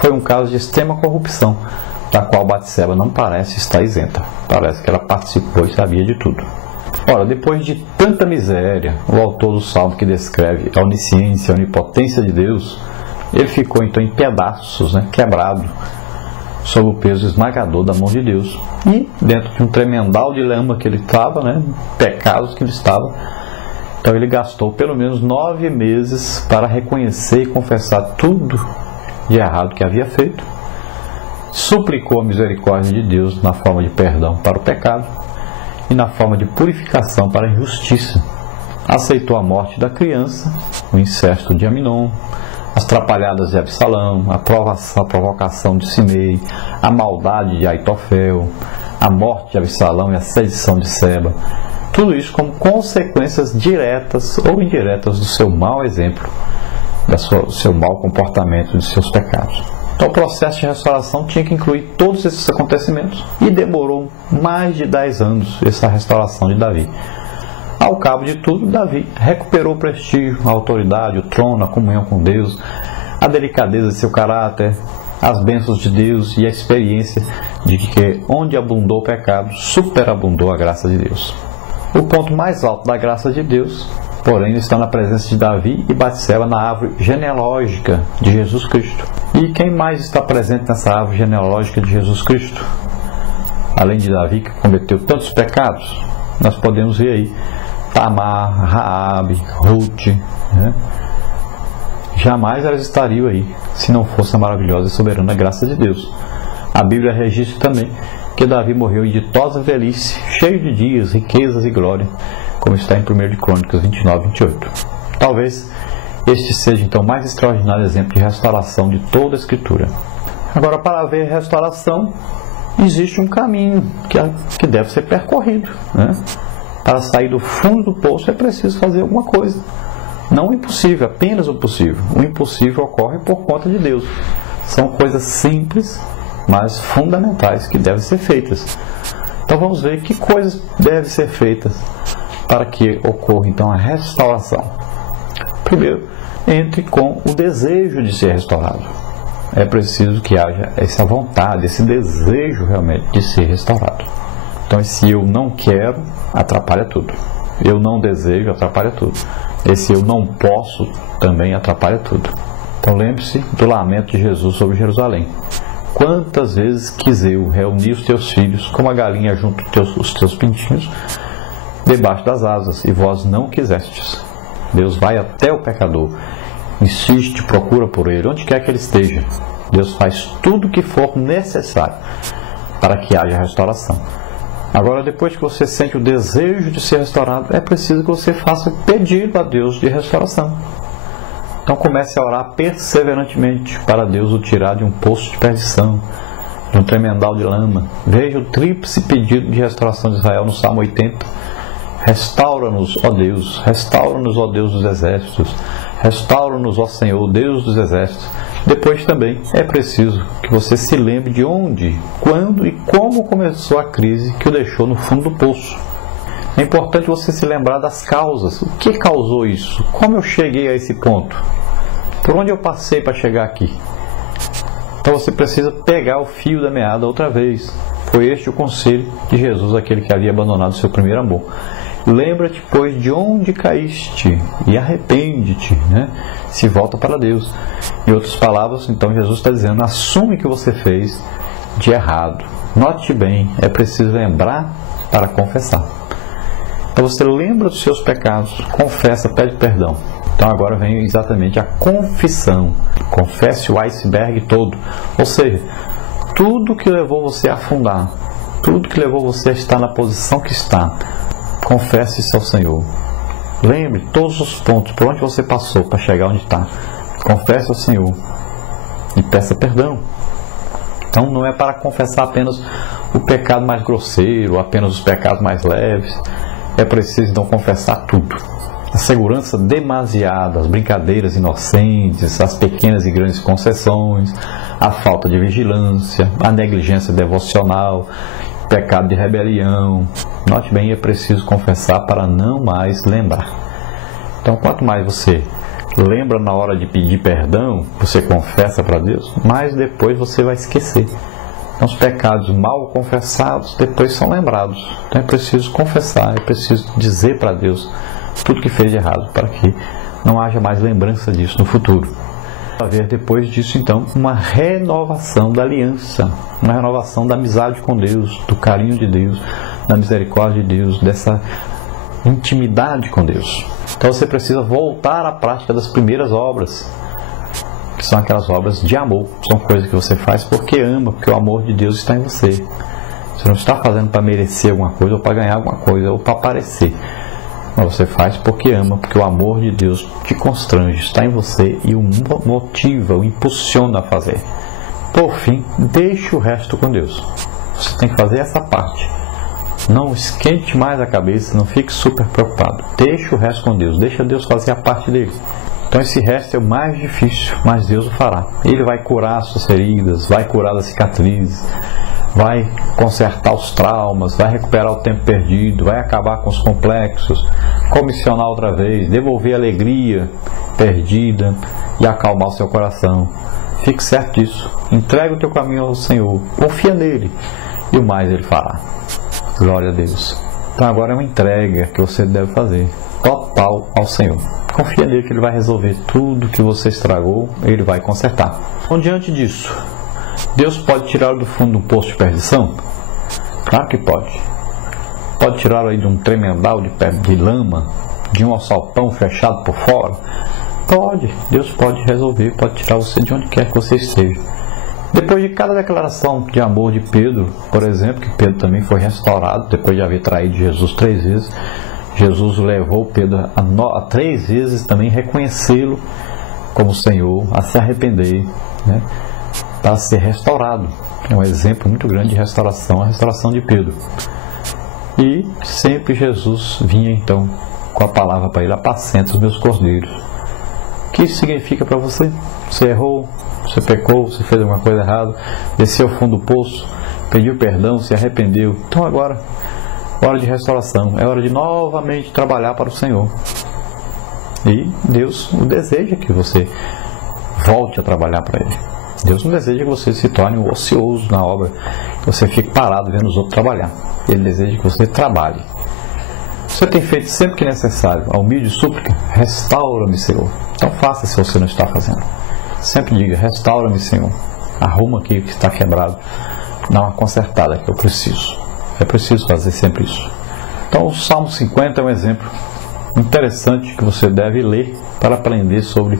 foi um caso de extrema corrupção, da qual Batseba não parece estar isenta. Parece que ela participou e sabia de tudo. Ora, depois de tanta miséria, o autor do Salmo, que descreve a onisciência, a onipotência de Deus, ele ficou então em pedaços, quebrado, sob o peso esmagador da mão de Deus. E dentro de um tremendal de lama que ele estava, pecados que ele estava, então ele gastou pelo menos 9 meses para reconhecer e confessar tudo de errado que havia feito. Suplicou a misericórdia de Deus na forma de perdão para o pecado e na forma de purificação para a injustiça. Aceitou a morte da criança, o incesto de Aminon, as trapalhadas de Absalão, a provocação de Simei, a maldade de Aitofel, a morte de Absalão e a sedição de Seba. Tudo isso como consequências diretas ou indiretas do seu mau exemplo, do seu mau comportamento, de seus pecados. Então o processo de restauração tinha que incluir todos esses acontecimentos e demorou mais de 10 anos essa restauração de Davi. Ao cabo de tudo, Davi recuperou o prestígio, a autoridade, o trono, a comunhão com Deus, a delicadeza de seu caráter, as bênçãos de Deus e a experiência de que onde abundou o pecado, superabundou a graça de Deus. O ponto mais alto da graça de Deus, porém, está na presença de Davi e Batseba na árvore genealógica de Jesus Cristo. E quem mais está presente nessa árvore genealógica de Jesus Cristo? Além de Davi, que cometeu tantos pecados, nós podemos ver aí Tamar, Raabe, Ruth, Jamais elas estariam aí se não fosse a maravilhosa e soberana graça de Deus. A Bíblia registra também que Davi morreu em ditosa velhice, cheio de dias, riquezas e glória, como está em 1 de Crônicas 29, 28. Talvez este seja então o mais extraordinário exemplo de restauração de toda a Escritura. Agora, para haver restauração, existe um caminho que deve ser percorrido, Para sair do fundo do poço é preciso fazer alguma coisa. Não o impossível, apenas o possível. O impossível ocorre por conta de Deus. São coisas simples, mas fundamentais, que devem ser feitas. Então vamos ver que coisas devem ser feitas para que ocorra então a restauração. Primeiro, entre com o desejo de ser restaurado. É preciso que haja essa vontade, esse desejo realmente de ser restaurado. Então esse eu não quero atrapalha tudo. Eu não desejo atrapalha tudo. Esse eu não posso também atrapalha tudo. Então lembre-se do lamento de Jesus sobre Jerusalém. Quantas vezes quis eu reunir os teus filhos, como a galinha junto os teus pintinhos, debaixo das asas, e vós não quisestes. Deus vai até o pecador, insiste, procura por ele, onde quer que ele esteja. Deus faz tudo o que for necessário para que haja restauração. Agora, depois que você sente o desejo de ser restaurado, é preciso que você faça pedido a Deus de restauração. Então comece a orar perseverantemente para Deus o tirar de um poço de perdição, de um tremendal de lama. Veja o tríplice pedido de restauração de Israel no Salmo 80. Restaura-nos, ó Deus, restaura-nos, ó Deus dos exércitos, restaura-nos, ó Senhor, Deus dos exércitos. Depois também é preciso que você se lembre de onde, quando e como começou a crise que o deixou no fundo do poço. É importante você se lembrar das causas. O que causou isso? Como eu cheguei a esse ponto? Por onde eu passei para chegar aqui? Então você precisa pegar o fio da meada outra vez. Foi este o conselho de Jesus, aquele que havia abandonado o seu primeiro amor. Lembra-te, pois, de onde caíste e arrepende-te, Se volta para Deus. Em outras palavras, então, Jesus está dizendo, assume que você fez de errado. Note bem, é preciso lembrar para confessar. Então você lembra dos seus pecados, confessa, pede perdão. Então agora vem exatamente a confissão. Confesse o iceberg todo. Ou seja, tudo que levou você a afundar, tudo que levou você a estar na posição que está, confesse isso ao Senhor. Lembre todos os pontos por onde você passou para chegar onde está. Confesse ao Senhor e peça perdão. Então não é para confessar apenas o pecado mais grosseiro, apenas os pecados mais leves. É preciso então confessar tudo. A segurança demasiada, as brincadeiras inocentes, as pequenas e grandes concessões, a falta de vigilância, a negligência devocional, o pecado de rebelião. Note bem, é preciso confessar para não mais lembrar. Então, quanto mais você lembra na hora de pedir perdão, você confessa para Deus, mas depois você vai esquecer. Então, os pecados mal confessados depois são lembrados. Então é preciso confessar, é preciso dizer para Deus tudo que fez de errado, para que não haja mais lembrança disso no futuro. Vai haver depois disso, então, uma renovação da aliança, uma renovação da amizade com Deus, do carinho de Deus, da misericórdia de Deus, dessa intimidade com Deus. Então você precisa voltar à prática das primeiras obras, que são aquelas obras de amor. São coisas que você faz porque ama, porque o amor de Deus está em você. Você não está fazendo para merecer alguma coisa, ou para ganhar alguma coisa, ou para aparecer. Mas você faz porque ama, porque o amor de Deus te constrange, está em você e o motiva, o impulsiona a fazer. Por fim, deixe o resto com Deus. Você tem que fazer essa parte. Não esquente mais a cabeça, não fique super preocupado. Deixe o resto com Deus, deixa Deus fazer a parte dele. Então esse resto é o mais difícil, mas Deus o fará. Ele vai curar as suas feridas, vai curar as cicatrizes, vai consertar os traumas, vai recuperar o tempo perdido, vai acabar com os complexos, comissionar outra vez, devolver a alegria perdida e acalmar o seu coração. Fique certo disso. Entrega o teu caminho ao Senhor, confia nele e o mais ele fará. Glória a Deus. Então agora é uma entrega que você deve fazer total ao Senhor. Confia nele que ele vai resolver tudo que você estragou, ele vai consertar. Então, diante disso, Deus pode tirar do fundo um poço de perdição? Claro que pode. Pode tirar aí de um tremendal de lama, de um alçapão fechado por fora? Pode. Deus pode resolver, pode tirar você de onde quer que você esteja. Depois de cada declaração de amor de Pedro, por exemplo, que Pedro também foi restaurado, depois de haver traído Jesus 3 vezes, Jesus levou Pedro a 3 vezes também reconhecê-lo como Senhor, a se arrepender, né, para ser restaurado. É um exemplo muito grande de restauração, a restauração de Pedro. E sempre Jesus vinha então com a palavra para ele: apacenta os meus cordeiros. O que isso significa para você? Você errou, você pecou, você fez alguma coisa errada, desceu ao fundo do poço, pediu perdão, se arrependeu. Então agora, hora de restauração, é hora de novamente trabalhar para o Senhor. E Deus deseja que você volte a trabalhar para Ele. Deus não deseja que você se torne um ocioso na obra, que você fique parado vendo os outros trabalhar. Ele deseja que você trabalhe. Você tem feito sempre que necessário a humilde súplica: restaura-me, Senhor. Então faça se você não está fazendo. Sempre diga: restaura-me, Senhor. Arruma aqui o que está quebrado. Dá uma consertada que eu preciso. É preciso fazer sempre isso. Então o Salmo 50 é um exemplo interessante que você deve ler para aprender sobre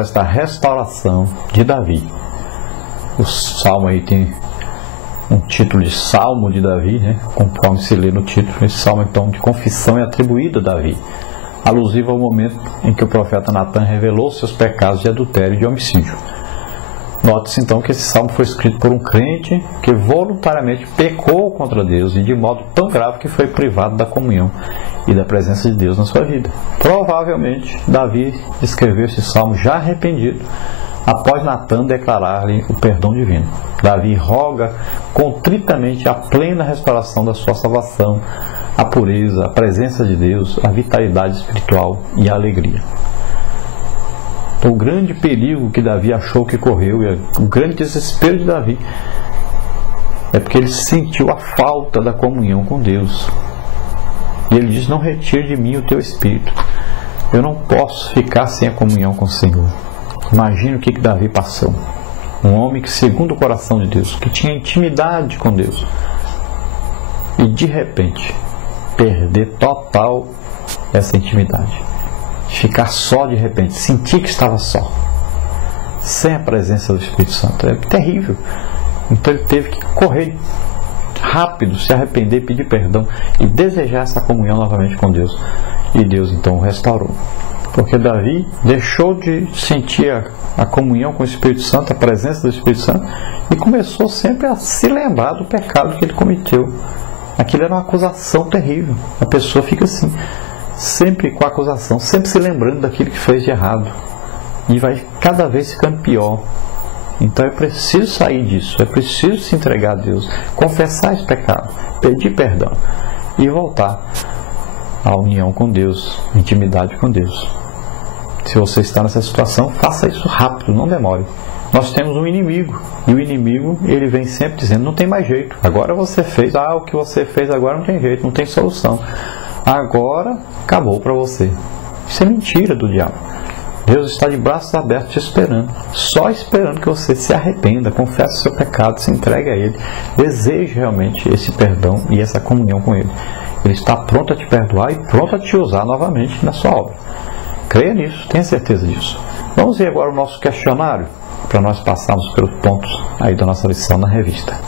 esta restauração de Davi. O Salmo aí tem um título de Salmo de Davi, né? Conforme se lê no título. Esse Salmo então de confissão é atribuído a Davi, alusivo ao momento em que o profeta Natan revelou seus pecados de adultério e de homicídio. Note-se então que esse salmo foi escrito por um crente que voluntariamente pecou contra Deus e de modo tão grave que foi privado da comunhão e da presença de Deus na sua vida. Provavelmente Davi escreveu esse salmo já arrependido, após Natan declarar-lhe o perdão divino. Davi roga contritamente a plena restauração da sua salvação, a pureza, a presença de Deus, a vitalidade espiritual e a alegria. Então, o grande perigo que Davi achou que correu, e o grande desespero de Davi, é porque ele sentiu a falta da comunhão com Deus. E ele diz: não retire de mim o teu espírito. Eu não posso ficar sem a comunhão com o Senhor. Imagina o que Davi passou. Um homem que, segundo o coração de Deus, que tinha intimidade com Deus, e de repente perder total essa intimidade, ficar só de repente, sentir que estava só, sem a presença do Espírito Santo. É terrível. Então ele teve que correr rápido, se arrepender, pedir perdão e desejar essa comunhão novamente com Deus. E Deus então o restaurou, porque Davi deixou de sentir a comunhão com o Espírito Santo, a presença do Espírito Santo, e começou sempre a se lembrar do pecado que ele cometeu. Aquilo era uma acusação terrível. A pessoa fica assim, sempre com a acusação, sempre se lembrando daquilo que fez de errado, e vai cada vez ficando pior. Então é preciso sair disso, é preciso se entregar a Deus, confessar esse pecado, pedir perdão e voltar à união com Deus, intimidade com Deus. Se você está nessa situação, faça isso rápido, não demore. Nós temos um inimigo, e o inimigo, ele vem sempre dizendo, não tem mais jeito, agora você fez, o que você fez agora não tem jeito, não tem solução, agora acabou para você. Isso é mentira do diabo. Deus está de braços abertos te esperando, só esperando que você se arrependa, confesse o seu pecado, se entregue a Ele, deseje realmente esse perdão e essa comunhão com Ele. Ele está pronto a te perdoar e pronto a te usar novamente na sua obra. Creia nisso, tenha certeza disso. Vamos ver agora o nosso questionário, para nós passarmos pelos pontos aí da nossa lição na revista.